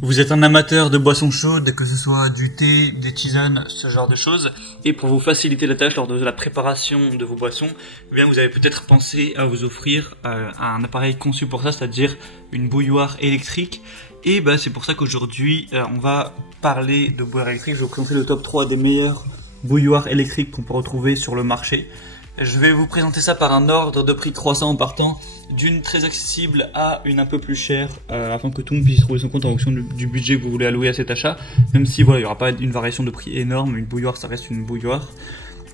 Vous êtes un amateur de boissons chaudes, que ce soit du thé, des tisanes, ce genre de choses. Et pour vous faciliter la tâche lors de la préparation de vos boissons, eh bien vous avez peut-être pensé à vous offrir un appareil conçu pour ça, c'est-à-dire une bouilloire électrique. Et c'est pour ça qu'aujourd'hui, on va parler de bouilloire électrique. Je vais vous présenter le top 3 des meilleures bouilloires électriques qu'on peut retrouver sur le marché. Je vais vous présenter ça par un ordre de prix croissant en partant d'une très accessible à une un peu plus chère, afin que tout le monde puisse trouver son compte en fonction du budget que vous voulez allouer à cet achat. Même si voilà, il n'y aura pas une variation de prix énorme, une bouilloire ça reste une bouilloire.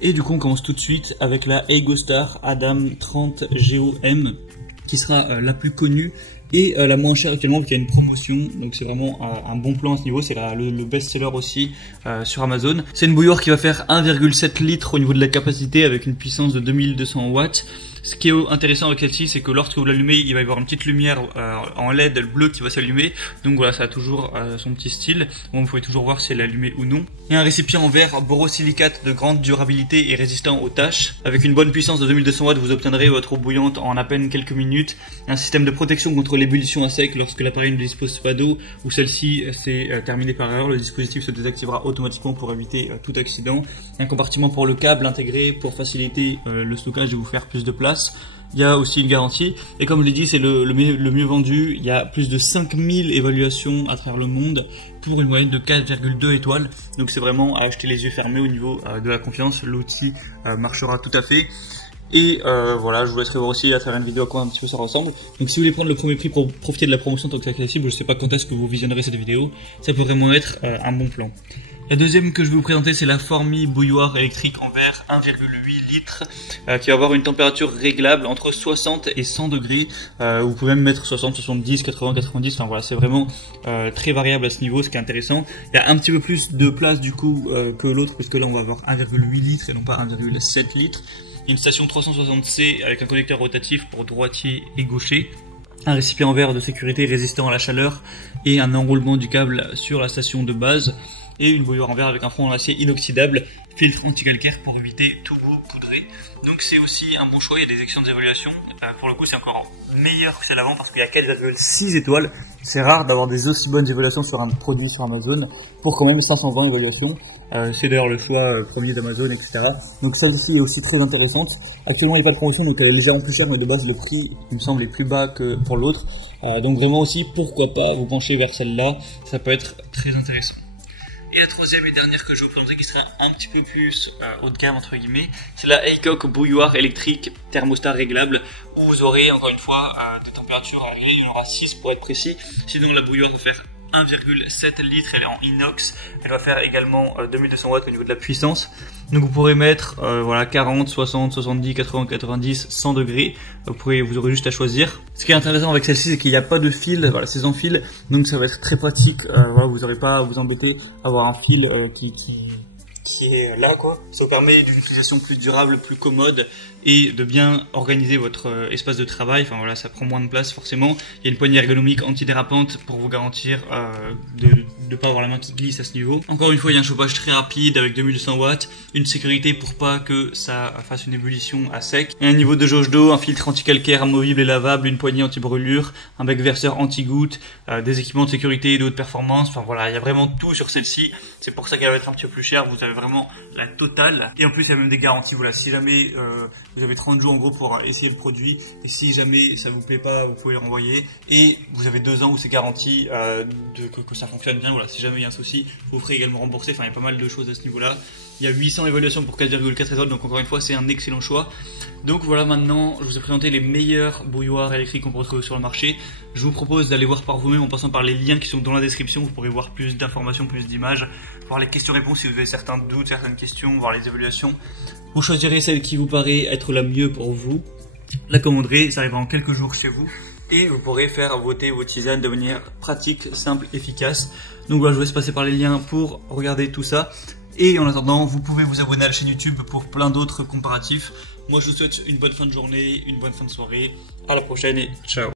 Et du coup on commence tout de suite avec la Egostar Adam 30 GOM qui sera la plus connue et la moins chère actuellement parce qu'il y a une promotion, donc c'est vraiment un bon plan à ce niveau, c'est le best-seller aussi sur Amazon. C'est une bouilloire qui va faire 1,7 litres au niveau de la capacité avec une puissance de 2200 watts. Ce qui est intéressant avec celle-ci, c'est que lorsque vous l'allumez, il va y avoir une petite lumière en LED bleue qui va s'allumer. Donc voilà, ça a toujours son petit style. Bon, vous pouvez toujours voir si elle est allumée ou non. Il y a un récipient en verre borosilicate de grande durabilité et résistant aux taches. Avec une bonne puissance de 2200 watts, vous obtiendrez votre eau bouillante en à peine quelques minutes. Un système de protection contre l'ébullition à sec lorsque l'appareil ne dispose pas d'eau ou celle-ci s'est terminée par erreur. Le dispositif se désactivera automatiquement pour éviter tout accident. Un compartiment pour le câble intégré pour faciliter le stockage et vous faire plus de place. Il y a aussi une garantie et comme je l'ai dit, c'est le mieux vendu. Il y a plus de 5000 évaluations à travers le monde pour une moyenne de 4,2 étoiles. Donc c'est vraiment à acheter les yeux fermés au niveau de la confiance. L'outil marchera tout à fait. Et voilà, je vous laisserai voir aussi à travers une vidéo à quoi un petit peu ça ressemble. Donc si vous voulez prendre le premier prix pour profiter de la promotion tant que c'est accessible, je sais pas quand est-ce que vous visionnerez cette vidéo, ça peut vraiment être un bon plan. La deuxième que je vais vous présenter, c'est la Formi bouilloire électrique en verre 1,8 litres qui va avoir une température réglable entre 60 et 100 degrés. Vous pouvez même mettre 60, 70, 80, 90, enfin voilà, c'est vraiment très variable à ce niveau, ce qui est intéressant. Il y a un petit peu plus de place du coup que l'autre, puisque là on va avoir 1,8 litres et non pas 1,7 litres. Une station 360C avec un connecteur rotatif pour droitier et gaucher. Un récipient en verre de sécurité résistant à la chaleur et un enroulement du câble sur la station de base. Et une bouilloire en verre avec un fond en acier inoxydable, filtre anti-calcaire pour éviter tout bout poudré. Donc c'est aussi un bon choix, il y a des sections d'évaluation. Pour le coup c'est encore meilleur que celle avant parce qu'il y a 4,6 étoiles. C'est rare d'avoir des aussi bonnes évaluations sur un produit sur Amazon pour quand même 520 évaluations. C'est d'ailleurs le choix premier d'Amazon, etc. Donc celle-ci est aussi très intéressante. Actuellement il n'y a pas de promotion donc elle est légèrement plus chère, mais de base le prix il me semble est plus bas que pour l'autre. Donc vraiment aussi pourquoi pas vous pencher vers celle-là, ça peut être très intéressant. Et la troisième et dernière que je vais vous présenter qui sera un petit peu plus haut de gamme entre guillemets, c'est la Aycock bouilloire électrique thermostat réglable où vous aurez encore une fois de température à régler, il y en aura 6 pour être précis. Sinon la bouilloire va faire 1,7 litres, elle est en inox, elle va faire également 2200 watts au niveau de la puissance. Donc vous pourrez mettre voilà 40, 60, 70, 80, 90, 100 degrés. Vous aurez juste à choisir. Ce qui est intéressant avec celle-ci, c'est qu'il n'y a pas de fil, voilà, c'est sans fil, donc ça va être très pratique. Voilà, vous n'aurez pas à vous embêter à avoir un fil qui est là quoi. Ça vous permet d'une utilisation plus durable, plus commode et de bien organiser votre espace de travail. Enfin voilà, ça prend moins de place forcément. Il y a une poignée ergonomique antidérapante pour vous garantir de ne pas avoir la main qui glisse à ce niveau. Encore une fois, il y a un chauffage très rapide avec 2200 watts, une sécurité pour pas que ça fasse une ébullition à sec, et un niveau de jauge d'eau, un filtre anti-calcaire amovible et lavable, une poignée anti-brûlure, un bec verseur anti-goutte, des équipements de sécurité et de haute performance. Enfin voilà, il y a vraiment tout sur celle-ci. C'est pour ça qu'elle va être un petit peu plus chère. Vous avez vraiment la totale. Et en plus, il y a même des garanties. Voilà, si jamais vous avez 30 jours en gros pour essayer le produit, et si jamais ça vous plaît pas, vous pouvez le renvoyer. Et vous avez 2 ans où c'est garanti que ça fonctionne bien. Voilà, si jamais il y a un souci, vous ferez également rembourser. Enfin, il y a pas mal de choses à ce niveau-là. Il y a 800 évaluations pour 4,4 étoiles, donc encore une fois, c'est un excellent choix. Donc voilà, maintenant, je vous ai présenté les meilleures bouilloires électriques qu'on peut retrouver sur le marché. Je vous propose d'aller voir par vous-même en passant par les liens qui sont dans la description. Vous pourrez voir plus d'informations, plus d'images, voir les questions-réponses si vous avez certains doutes, certaines questions, voir les évaluations. Vous choisirez celle qui vous paraît être la mieux pour vous. La commanderez, ça arrivera en quelques jours chez vous. Et vous pourrez faire voter vos tisanes de manière pratique, simple, efficace. Donc voilà, je vous laisse passer par les liens pour regarder tout ça. Et en attendant, vous pouvez vous abonner à la chaîne YouTube pour plein d'autres comparatifs. Moi, je vous souhaite une bonne fin de journée, une bonne fin de soirée. À la prochaine et ciao.